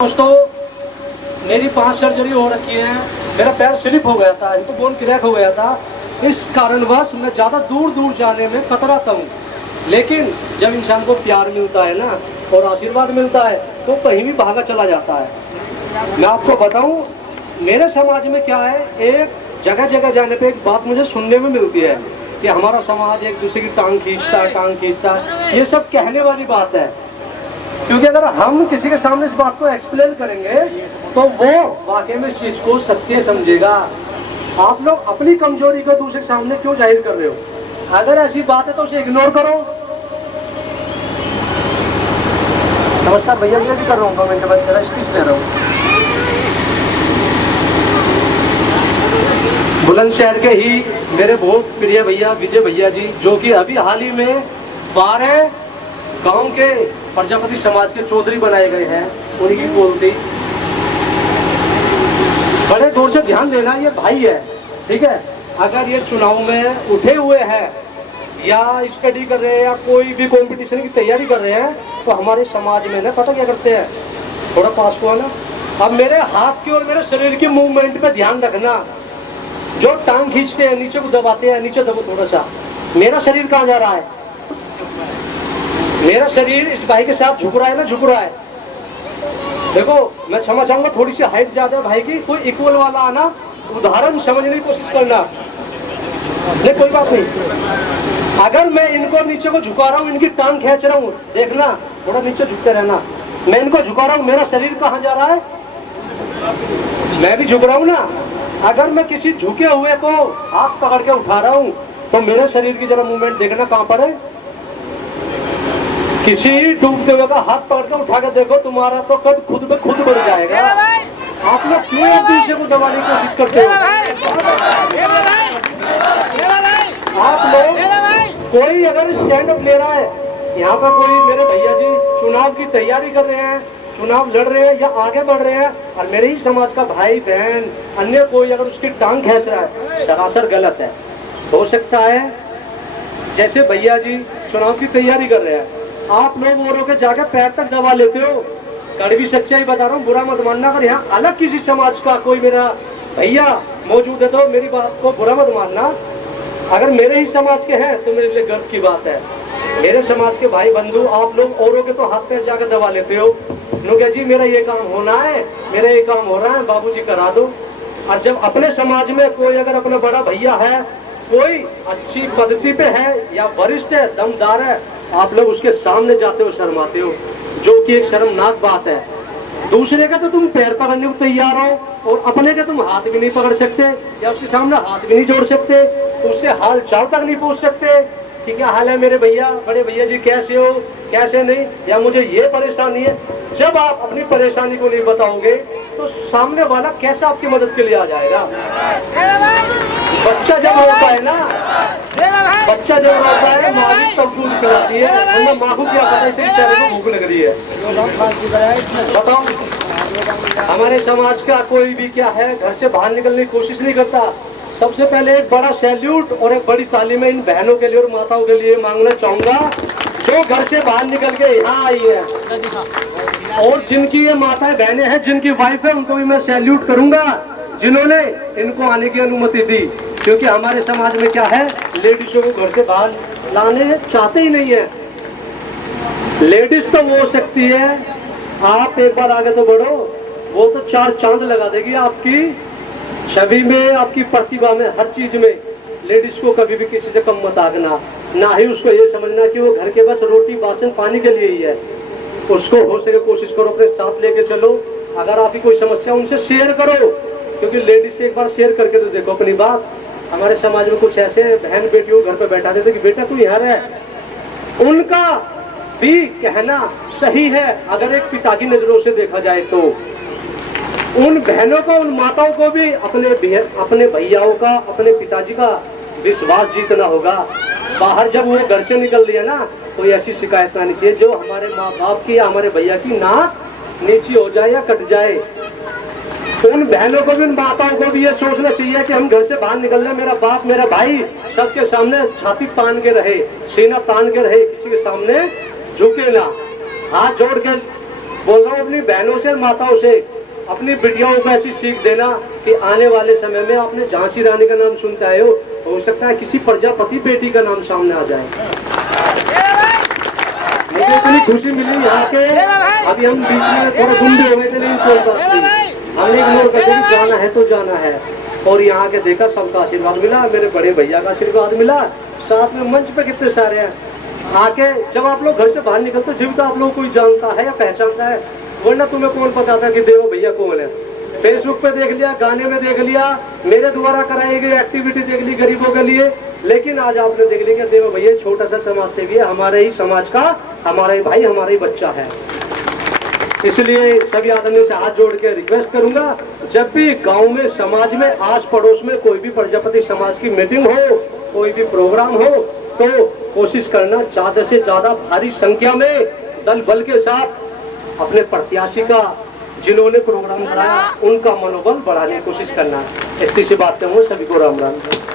दोस्तों, मेरी 5 सर्जरी हो रखी है। मेरा पैर स्लिप हो गया था, इनको बोन क्रैक हो गया था। इस कारणवश मैं ज़्यादा दूर दूर जाने में कतराता हूँ। लेकिन जब इंसान को प्यार मिलता है ना और आशीर्वाद मिलता है तो कहीं भी भागा चला जाता है। मैं आपको बताऊँ, मेरे समाज में क्या है, एक जगह जगह जाने पे एक बात मुझे सुनने में मिलती है कि हमारा समाज एक दूसरे की टांग खींचता है। ये सब कहने वाली बात है, क्योंकि अगर हम किसी के सामने इस बात को एक्सप्लेन करेंगे तो वो वाकई में इस चीज को सत्य समझेगा। आप लोग अपनी कमजोरी को दूसरे के सामने क्यों जाहिर कर रहे हो? अगर ऐसी बात है तो उसे इग्नोर करो। नमस्कार भैया, मैं भी कर रहा हूँ 2 मिनट बाद जरा स्पीच ले रहा हूँ। बुलंदशहर के ही मेरे बहुत प्रिय भैया विजय भैया जी, जो कि अभी हाल ही में 12 गांव के प्रजापति समाज के चौधरी बनाए गए हैं, उनकी बोलती बड़े दूर से ध्यान देना, ये भाई है, ठीक है। अगर ये चुनाव में उठे हुए हैं या स्टडी कर रहे हैं या कोई भी कंपटीशन की तैयारी कर रहे हैं तो हमारे समाज में ना पता क्या करते हैं, थोड़ा पास हुआ ना, अब मेरे हाथ की और मेरे शरीर की मूवमेंट पे ध्यान रखना। जो टांग खींचते हैं, नीचे को दबाते हैं, नीचे दबो थोड़ा सा। मेरा शरीर कहाँ जा रहा है? मेरा शरीर इस भाई के साथ झुक रहा है ना, झुक रहा है। देखो, मैं क्षमा चाहूंगा, थोड़ी सी हाइट ज्यादा है भाई की, कोई इक्वल वाला आना, उदाहरण समझने की कोशिश करना। नहीं, कोई बात नहीं। अगर मैं इनको नीचे को झुका रहा हूँ, इनकी टांग खींच रहा हूँ, देखना थोड़ा नीचे झुकते रहना। मैं इनको झुका रहा हूँ, मेरा शरीर कहाँ जा रहा है? मैं भी झुक रहा हूँ ना। अगर मैं किसी झुके हुए को हाथ पकड़ के उठा रहा हूँ तो मेरे शरीर की जरा मूवमेंट देखना कहाँ पर है। किसी डूबते हुए का हाथ पकड़ के उठा के देखो, तुम्हारा तो कद खुद में खुद बढ़ जाएगा। आप लोग क्यों एक दूसरे को दबाने की कोशिश करते हो? आप लोग कोई अगर स्टैंड अप ले रहा है, यहाँ पर कोई मेरे भैया जी चुनाव की तैयारी कर रहे हैं, चुनाव लड़ रहे हैं या आगे बढ़ रहे हैं, और मेरे ही समाज का भाई बहन अन्य कोई अगर उसकी टांग खींच रहा है, सरासर गलत है। हो सकता है जैसे भैया जी चुनाव की तैयारी कर रहे हैं, आप लोग औरों के जाकर पैर तक दबा लेते हो। कड़वी सच्चाई बता रहा हूँ, बुरा मत मानना। अगर यहाँ अलग किसी समाज का कोई मेरा भैया मौजूद है तो मेरी बात को बुरा मत मानना। अगर मेरे ही समाज के हैं तो मेरे लिए गर्व की बात है। मेरे समाज के भाई बंधु, आप लोग औरों के तो हाथ पैर जाकर दबा लेते हो। लोग जी मेरा ये काम होना है, मेरा ये काम हो रहा है, बाबूजी करा दो। और जब अपने समाज में कोई अगर अपना बड़ा भैया है, कोई अच्छी पद्धति पे है या वरिष्ठ है, दमदार है, आप लोग उसके सामने जाते हो, शर्माते हो, जो कि एक शर्मनाक बात है। दूसरे का तो तुम पैर पकड़ने को तैयार हो और अपने के तुम हाथ भी नहीं पकड़ सकते या उसके सामने हाथ भी नहीं जोड़ सकते, उससे हाल चाल तक नहीं पूछ सकते कि क्या हाल है मेरे भैया, बड़े भैया जी, कैसे हो, कैसे नहीं, या मुझे ये परेशानी है। जब आप अपनी परेशानी को नहीं बताओगे तो सामने वाला कैसे आपकी मदद के लिए आ जाएगा? बच्चा जब रोता है ना, बच्चा जब रोता है, माँ भी तब दूध पिलाती है, माँ को क्या पता इसे बेचारे को भूख लग रही है। बताओ, हमारे समाज का कोई भी क्या है, घर से बाहर निकलने की कोशिश नहीं करता। सबसे पहले एक बड़ा सैल्यूट और एक बड़ी ताली मैं इन बहनों के लिए और माताओं के लिए मांगना चाहूंगा जो घर से बाहर निकल के यहाँ आई है, और जिनकी ये माताएं बहनें हैं, जिनकी वाइफ है, उनको भी मैं सैल्यूट करूंगा जिन्होंने इनको आने की अनुमति दी। क्योंकि हमारे समाज में क्या है, लेडीजों को घर से बाहर लाने चाहते ही नहीं है। लेडीज तो वो हो सकती है, आप एक बार आगे तो बढ़ो, वो तो 4 चांद लगा देगी आपकी छवि में, आपकी प्रतिभा में, हर चीज में। लेडीज को कभी भी किसी से कम मत आंकना, ना ही उसको ये समझना कि वो घर के बस रोटी बासन पानी के लिए ही है। उसको हो सके कोशिश करो अपने साथ लेके चलो। अगर आपकी कोई समस्या उनसे शेयर करो, क्योंकि लेडीज से एक बार शेयर करके तो देखो अपनी बात। हमारे समाज में कुछ ऐसे बहन बेटियों घर पे बैठा देते कि बेटा तू यहाँ रह, उनका भी कहना सही है अगर एक पिता की नजरों से देखा जाए तो। उन बहनों को, उन माताओं को भी अपने भैयाओं का, अपने पिताजी का विश्वास जीतना होगा। बाहर जब वो घर से निकल रही है ना, कोई ऐसी शिकायत आनी चाहिए जो हमारे माँ बाप की या हमारे भैया की नाक नीची हो जाए या कट जाए। उन बहनों को भी, उन माताओं को भी ये सोचना चाहिए कि हम घर से बाहर निकल रहे, मेरा बाप, मेरा भाई सबके सामने छाती तान के रहे, सीना तान के रहे, किसी के सामने झुके ना, हाथ जोड़ के बोल रहा हूँ अपनी बहनों से, माताओं से, अपनी बेटियों को ऐसी सीख देना कि आने वाले समय में आपने झांसी रानी का नाम सुनते आए हो सकता है किसी प्रजापति बेटी का नाम सामने आ जाए। मुझे इतनी खुशी मिली यहाँ के, अभी हम बीच में थोड़ा गुंडे हो गए थे, नहीं बोल पाते, हमने इग्नोर कर दिया, जाना है तो जाना है। और यहाँ के देखा सबका आशीर्वाद मिला, मेरे बड़े भैया का आशीर्वाद मिला, साथ में मंच पे कितने सारे हैं आके। जब आप लोग घर से बाहर निकलते हो, जीवित आप लोग कोई जानता है या पहचानता है, वरना तुम्हें कौन पता था कि देव भैया कौन है। फेसबुक पे देख लिया, गाने में देख लिया, मेरे द्वारा कराई गई एक्टिविटी देख ली गरीबों के लिए, लेकिन आज आपने देख लिया कि देव भैया छोटा सा समाज सेवी है, हमारे ही समाज का, हमारा ही भाई, हमारा ही बच्चा है। इसलिए सभी आदमी से हाथ जोड़ के रिक्वेस्ट करूंगा, जब भी गांव में, समाज में, आस पड़ोस में कोई भी प्रजापति समाज की मीटिंग हो, कोई भी प्रोग्राम हो, तो कोशिश करना ज्यादा से ज्यादा भारी संख्या में दल बल के साथ अपने प्रत्याशी का, जिन्होंने प्रोग्राम कराया, उनका मनोबल बढ़ाने की कोशिश करना। इतनी सी बात कहूँ, सभी को राम राम।